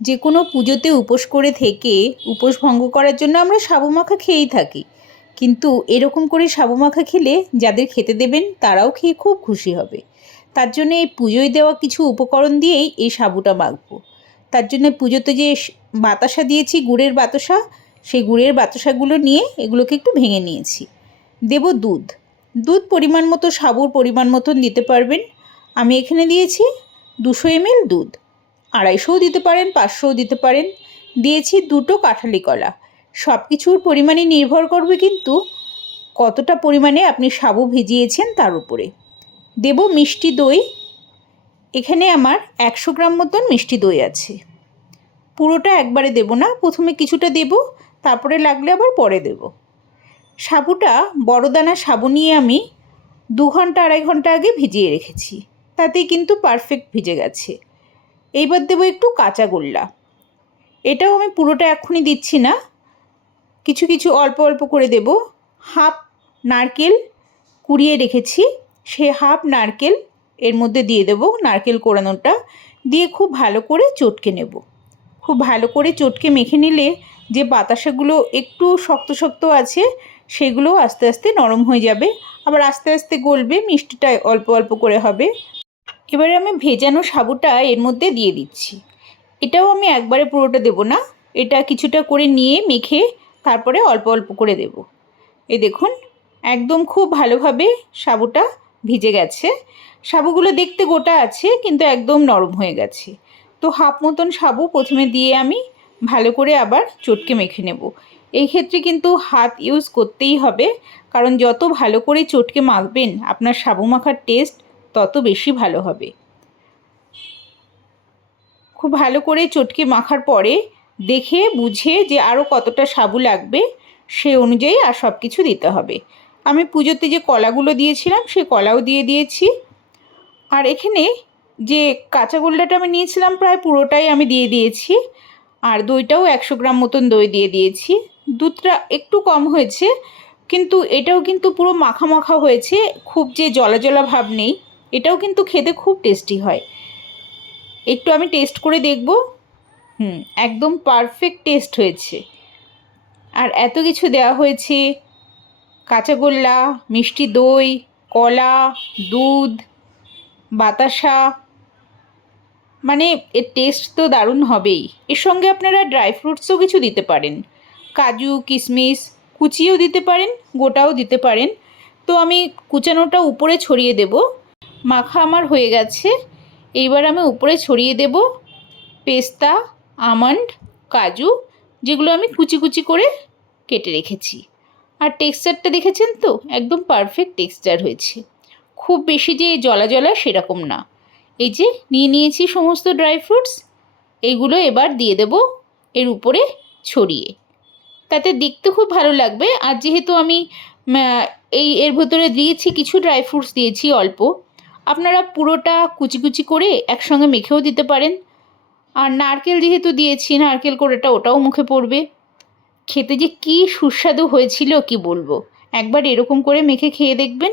যে কোনো পুজোতে উপোস করে থেকে উপোস ভঙ্গ করার জন্য আমরা সাবু মাখা খেয়েই থাকি। কিন্তু এরকম করে সাবু মাখা খেলে যাদের খেতে দেবেন তারাও খেয়ে খুব খুশি হবে। তার জন্য এই পুজোয় দেওয়া কিছু উপকরণ দিয়েই এই সাবুটা মাখবো। তার জন্য পুজোতে যে বাতাসা দিয়েছি, গুড়ের বাতাসা, সেই গুড়ের বাতাসাগুলো নিয়ে এগুলোকে একটু ভেঙে নিয়েছি। দেব দুধ। দুধ পরিমাণ মতো, সাবুর পরিমাণ মতন দিতে পারবেন। আমি এখানে দিয়েছি দুশো এমএল দুধ। আড়াইশোও দিতে পারেন পাঁচশোও দিতে পারেন। দিয়েছি দুটো কাঁঠালি কলা। সব কিছুর পরিমাণে নির্ভর করবে কিন্তু কতটা পরিমাণে আপনি সাবু ভিজিয়েছেন তার উপরে। দেব মিষ্টি দই। এখানে আমার একশো গ্রাম মতন মিষ্টি দই আছে। পুরোটা একবারে দেব না, প্রথমে কিছুটা দেব, তারপরে লাগলে আবার পরে দেব। সাবুটা বড় দানা সাবু নিয়ে আমি দু ঘণ্টা, আড়াই ঘণ্টা আগে ভিজিয়ে রেখেছি। তাতেই কিন্তু পারফেক্ট ভিজে গেছে। এইবার দেবো একটু কাঁচা গোল্লা। এটাও আমি পুরোটা এক্ষুনি দিচ্ছি না। কিছু কিছু অল্প অল্প করে দেব। হাফ নারকেল কুড়িয়ে রেখেছি। সে হাফ নারকেল এর মধ্যে দিয়ে দেব নারকেল কোড়ানোটা দিয়ে খুব ভালো করে চটকে নেব। খুব ভালো করে চটকে মেখে নিলে যে বাতাসাগুলো একটু শক্ত শক্ত আছে সেগুলো আস্তে আস্তে নরম হয়ে যাবে। আবার আস্তে আস্তে গলবে মিষ্টিটা অল্প অল্প করে হবে। এবারে আমি ভেজানো সাবুটা এর মধ্যে দিয়ে দিচ্ছি। এটাও আমি একবারে পুরোটা দেব না। এটা কিছুটা করে নিয়ে মেখে তারপরে অল্প অল্প করে দেব। এ দেখুন, একদম খুব ভালোভাবে সাবুটা ভিজে গেছে। সাবুগুলো দেখতে গোটা আছে, কিন্তু একদম নরম হয়ে গেছে। তো হাফ মতন সাবু প্রথমে দিয়ে আমি ভালো করে আবার চটকে মেখে নেব। এই ক্ষেত্রে কিন্তু হাত ইউজ করতেই হবে, কারণ যত ভালো করে চটকে মাখবেন, আপনার সাবু মাখার টেস্ট তত বেশি ভালো হবে। খুব ভালো করে চটকে মাখার পরে দেখে, বুঝে যে আরও কতটা সাবু লাগবে, সে অনুযায়ী আর সব কিছু দিতে হবে। আমি পুজোতে যে কলাগুলো দিয়েছিলাম, সে কলাও দিয়ে দিয়েছি। আর এখানে যে কাঁচা গোল্লাটা আমি নিয়েছিলাম প্রায় পুরোটাই আমি দিয়ে দিয়েছি। আর দইটাও একশো গ্রাম মতন দই দিয়ে দিয়েছি। দুধটা একটু কম হয়েছে, কিন্তু এটাও কিন্তু পুরো মাখা মাখা হয়েছে। খুব যে জলা জলা ভাব নেই। এটাও কিন্তু খেতে খুব টেস্টি হয়। একটু আমি টেস্ট করে দেখব। হুম, একদম পারফেক্ট টেস্ট হয়েছে। আর এত কিছু দেওয়া হয়েছে। কাঁচাগোল্লা মিষ্টি দই, কলা, দুধ, বাতাসা। মানে এর টেস্ট তো দারুণ হবেই। এর সঙ্গে আপনারা ড্রাই ফ্রুটসও কিছু দিতে পারেন। কাজু কিশমিশ কুচিও দিতে পারেন, গোটাও দিতে পারেন। তো আমি কুচানোটা উপরে ছড়িয়ে দেব। মাখা আমার হয়ে গেছে। এইবার আমি উপরে ছড়িয়ে দেব পেস্তা, আমন্ড, কাজু, যেগুলো আমি কুচি কুচি করে কেটে রেখেছি। আর টেক্সচারটা দেখেছেন তো? একদম পারফেক্ট টেক্সচার হয়েছে। খুব বেশি যে জলা জলা সেরকম না। এই যে নিয়ে নিয়েছি সমস্ত ড্রাই ফ্রুটস, এইগুলো এবার দিয়ে দেব এর উপরে ছড়িয়ে। তাতে দেখতে খুব ভালো লাগবে। আর যেহেতু আমি এই এর ভেতরে দিয়েছি কিছু ড্রাই ফ্রুটস, দিয়েছি অল্প। আপনারা পুরোটা কুচি কুচি করে একসঙ্গে মেখেও দিতে পারেন। আর নারকেল যেহেতু দিয়েছি, নারকেল করেটা ওটাও মুখে পড়বে। খেতে যে কি সুস্বাদু হয়েছিল কি বলব? একবার এরকম করে মেখে খেয়ে দেখবেন।